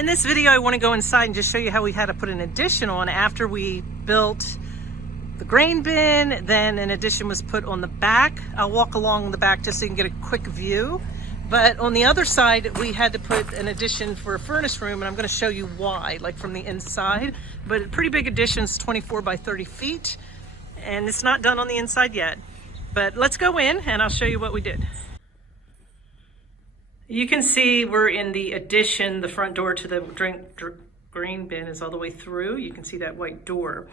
In this video, I want to go inside and just show you how we had to put an addition on after we built the grain bin. Then an addition was put on the back. I'll walk along the back just so you can get a quick view. But on the other side, we had to put an addition for a furnace room, and I'm going to show you why, like from the inside. But a pretty big addition is 24 by 30 feet, and it's not done on the inside yet. But let's go in and I'll show you what we did. You can see we're in the addition. The front door to the grain bin is all the way through. You can see that white door.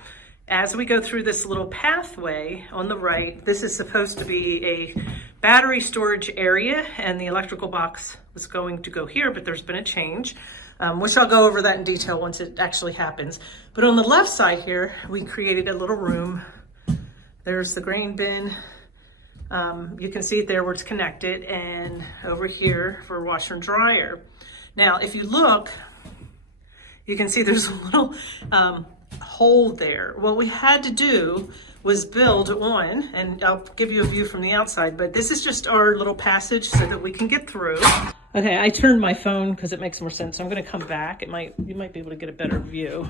As we go through this little pathway on the right, this is supposed to be a battery storage area, and the electrical box was going to go here, but there's been a change, which I'll go over that in detail once it actually happens. But on the left side here, we created a little room. There's the grain bin. You can see it there where it's connected, and over here for washer and dryer. Now, if you look, you can see there's a little hole there. What we had to do was build on, and I'll give you a view from the outside, but this is just our little passage so that we can get through. Okay, I turned my phone because it makes more sense. So I'm going to come back. You might be able to get a better view.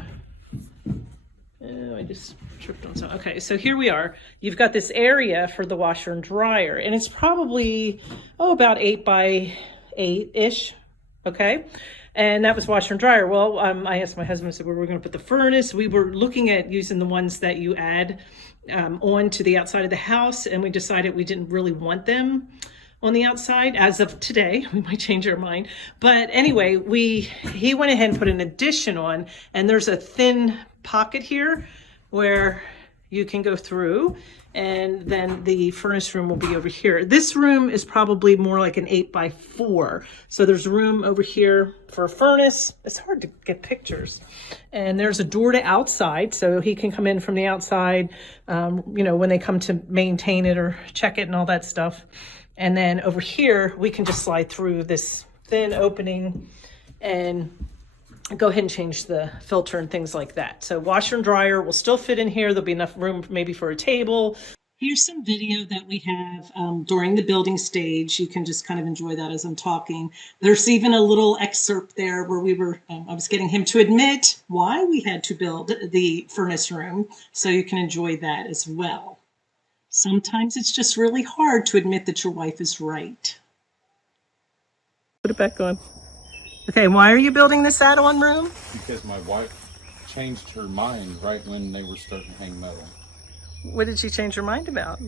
Oh, I just tripped on something. Okay, so here we are. You've got this area for the washer and dryer, and it's probably, about 8 by 8-ish, okay? And that was washer and dryer. Well, I asked my husband, I said, where were we going to put the furnace? We were looking at using the ones that you add on to the outside of the house, and we decided we didn't really want them on the outside as of today. We might change our mind. But anyway, he went ahead and put an addition on, and there's a thin pocket here where you can go through, and then the furnace room will be over here. This room is probably more like an 8 by 4. So there's room over here for a furnace. It's hard to get pictures. And there's a door to outside, so he can come in from the outside, when they come to maintain it or check it and all that stuff. And then over here, we can just slide through this thin opening and go ahead and change the filter and things like that. So washer and dryer will still fit in here. There'll be enough room maybe for a table. Here's some video that we have during the building stage. You can just kind of enjoy that as I'm talking. There's even a little excerpt there where we were, I was getting him to admit why we had to build the furnace room. So you can enjoy that as well. Sometimes it's just really hard to admit that your wife is right. Put it back on. Okay, why are you building this add-on room? Because my wife changed her mind right when they were starting to hang metal. What did she change her mind about?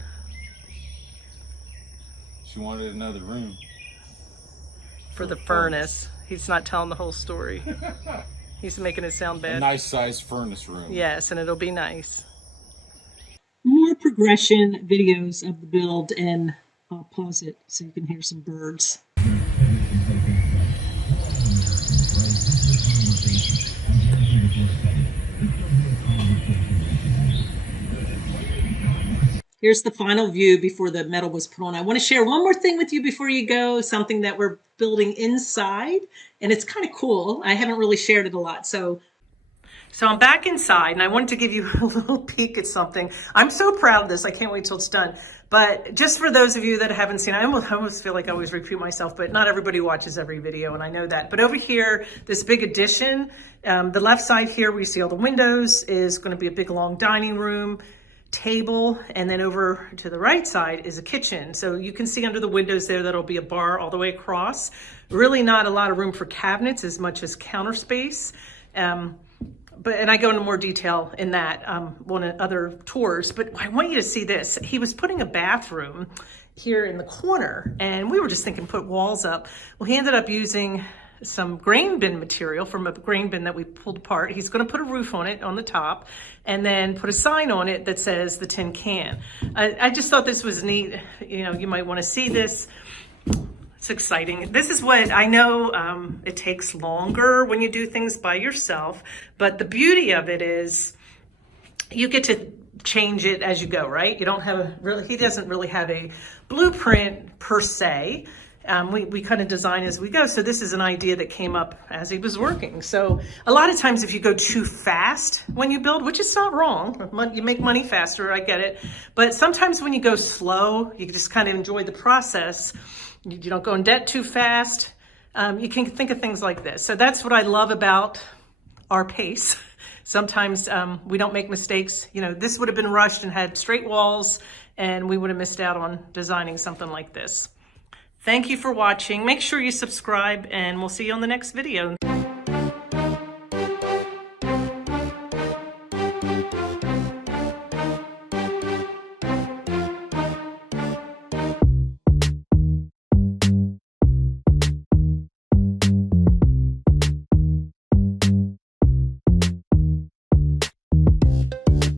She wanted another room. For the furnace. He's not telling the whole story. He's making it sound bad. A nice sized furnace room. Yes, and it'll be nice. More progression videos of the build, and I'll pause it so you can hear some birds. Here's the final view before the metal was put on. I want to share one more thing with you before you go, something that we're building inside, and it's kind of cool. I haven't really shared it a lot. So I'm back inside, and I wanted to give you a little peek at something. I'm so proud of this. I can't wait till it's done. But just for those of you that haven't seen, I almost feel like I always repeat myself, but not everybody watches every video, and I know that. But over here, this big addition, the left side here, we see all the windows, is going to be a big, long dining room, table, and then over to the right side is a kitchen. So you can see under the windows there, that'll be a bar all the way across. Really not a lot of room for cabinets as much as counter space. And I go into more detail in that on other tours, but I want you to see this. He was putting a bathroom here in the corner, and we were just thinking put walls up. Well, he ended up using some grain bin material from a grain bin that we pulled apart. He's going to put a roof on it on the top, and then put a sign on it that says the tin can. I just thought this was neat. You might want to see this. It's exciting. This is what I know. It takes longer when you do things by yourself, but the beauty of it is you get to change it as you go, right? You don't have he doesn't really have a blueprint per se. We kind of design as we go. So this is an idea that came up as he was working. So a lot of times if you go too fast when you build, which is not wrong, you make money faster, I get it. But sometimes when you go slow, you just kind of enjoy the process. You don't go in debt too fast. You can think of things like this. So that's what I love about our pace. Sometimes we don't make mistakes. You know, this would have been rushed and had straight walls, and we would have missed out on designing something like this. Thank you for watching. Make sure you subscribe, and we'll see you on the next video.